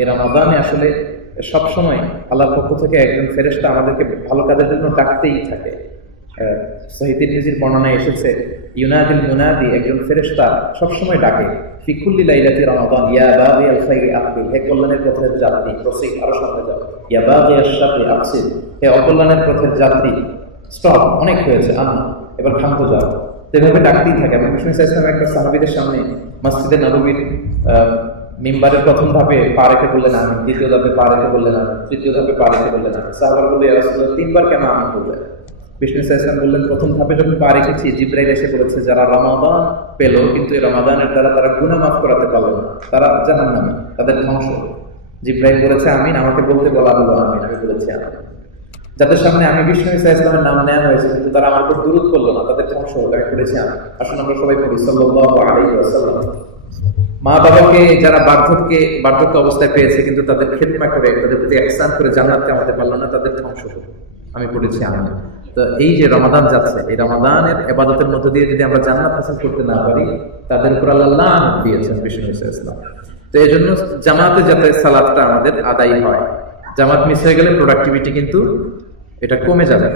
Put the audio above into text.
এই রমাদানে আসলে সবসময় আল্লাহর পক্ষ থেকে একজন ফেরেশতা আমাদেরকে ভালো কাজের জন্য ডাকতেই থাকে। সহিহ তিরমিজির বর্ণনায় এসেছে, ইউনাদিল মুনাদি, একজন ফেরেশতা সবসময় ডাকে, ফি কুল্লি লাইলাতি রমাদান, ইয়া বাগিয়াল খাইরি আকবিল, হে কল্যাণের পথের যাত্রী প্রসিক, আরো সামনে যাও, ইয়া বাগিয়াশ শাররি আকসির, হে অকল্যাণের পথের যাত্রী স্টপ, অনেক হয়েছে, এবার ক্ষান্ত যাও। এভাবে ডাকতেই থাকে। এবং বিষ্ণু ইসলাম একটা সাহাবীদের সামনে মসজিদে নববীর মিম্বারের প্রথম ধাপে পা রেখে বললেন আমিন, দ্বিতীয় ধাপে পা রেখে বললেন আমিন, তৃতীয় ধাপে পা রেখে বললেন আমিন। সাহাবারা বললেন, ইয়া রাসূলুল্লাহ, তিনবার কেন আমিন বললেন? বিষ্ণু ইসলাম বললেন, প্রথম ধাপে যখন পা রেখেছি, জিবরাইল এসে বলেছে যারা রমাদান পেল কিন্তু এই রমাদানের দ্বারা তারা গুনাহ মাফ করাতে পারল না, তারা জাহান্নামী, তাদের ধ্বংস। জিবরাইল বলেছে আমিন, আমাকে বলতে বলা হলো আমিন, আমি বলেছি আমিন। যাদের সামনে আমি বিষ্ণু ইসলামের নাম নেওয়া হয়েছে কিন্তু তারা আমার উপর দুরূদ করলো না, তাদের ধ্বংস হলো, আমি করেছি আমিন। আসুন আমরা সবাই পড়ি সাল্লাল্লাহু আলাইহি ওয়াসাল্লাম। মা বাবাকে যারা বার্ধক্য অবস্থায় পেয়েছে কিন্তু তাদের খেদমা করে, তাদের প্রতি ইহসান করে জান্নাতে আমাতে পারলো না, তাদের ধ্বংস হলো, আমি পড়েছি আমিন। তো এই যে রমাদান যাচ্ছে, এই রমাদানের ইবাদতের মধ্য দিয়ে যদি আমরা জান্নাত হাসিল করতে না পারি, তাদের উপর আল্লাহ লানত দিয়েছেন বিষ্ণু ইসলাম। তো এই জন্য জামাতে যাতে সালাতটা আমাদের আদায় হয়, জামাত মিস হয়ে গেলে প্রোডাক্টিভিটি কিন্তু এটা কমে যাবে।